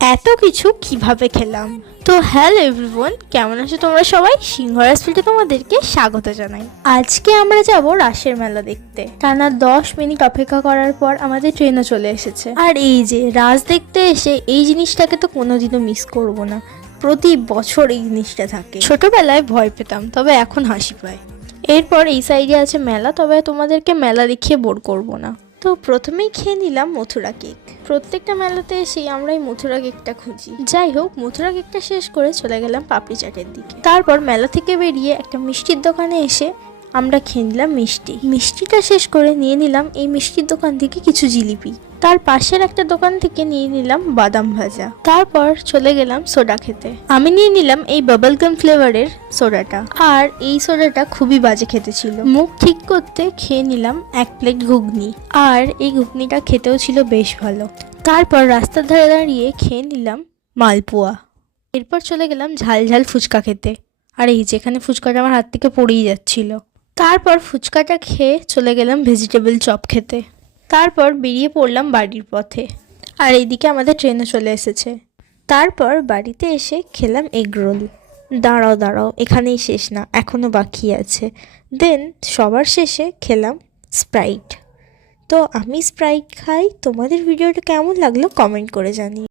এত কিছু কিভাবে খেলাম। তো হ্যালো এভরিওয়ান, কেমন আছো তোমরা সবাই? সিংহরাজ ফিল্ডে তোমাদেরকে স্বাগত জানাই। আজকে আমরা যাব রাসের মেলা দেখতে। টানা 10 মিনিট অপেক্ষা করার পর আমাদের ট্রেনও চলে এসেছে। আর এই যে রাস দেখতে এসে এই জিনিসটাকে তো কোনোদিনও মিস করব না। প্রতি বছর এই জিনিসটা থাকে। ছোটবেলায় ভয় পেতাম, তবে এখন হাসি পায়। এরপর এই সাইডে আছে মেলা, তবে তোমাদেরকে মেলা দেখিয়ে বোর করব না। তো প্রথমেই খেয়ে নিলাম মথুরা কেক। প্রত্যেকটা মেলাতে এসেই আমরা এই মথুরা কেকটা খুঁজি। যাই হোক, মথুরা কেকটা শেষ করে চলে গেলাম পাপড়ি চাটের দিকে। তারপর মেলা থেকে বেরিয়ে একটা মিষ্টির দোকানে এসে আমরা খেয়ে নিলাম মিষ্টিটা শেষ করে নিয়ে নিলাম এই মিষ্টির দোকান থেকে কিছু জিলিপি। তার পাশের একটা দোকান থেকে নিয়ে নিলাম বাদাম ভাজা। তারপর চলে গেলাম সোডা খেতে। আমি নিয়ে নিলাম এই বাবল গাম ফ্লেভারের সোডাটা। আর এই সোডাটা খুবই বাজে খেতে ছিল। মুখ ঠিক করতে খেয়ে নিলাম 1 প্লেট ঘুগনি। আর এই ঘুগনিটা খেতেও ছিল বেশ ভালো। তারপর রাস্তার ধারে দাঁড়িয়ে খেয়ে নিলাম মালপোয়া। এরপর চলে গেলাম ঝাল ঝাল ফুচকা খেতে। আর এই যেখানে ফুচকাটা আমার হাত থেকে পড়েই যাচ্ছিল। তারপর ফুচকাটা খেয়ে চলে গেলাম ভেজিটেবল চপ খেতে। তারপর বেরিয়ে পড়লাম বাড়ির পথে। আর এইদিকে আমাদের ট্রেনও চলে এসেছে। তারপর বাড়িতে এসে খেলাম এগ রোল। দাঁড়াও এখানেই শেষ না, এখনও বাকি আছে। দেন সবার শেষে খেলাম স্প্রাইট। তো আমি স্প্রাইট খাই। তোমাদের ভিডিওটা কেমন লাগলো কমেন্ট করে জানিও।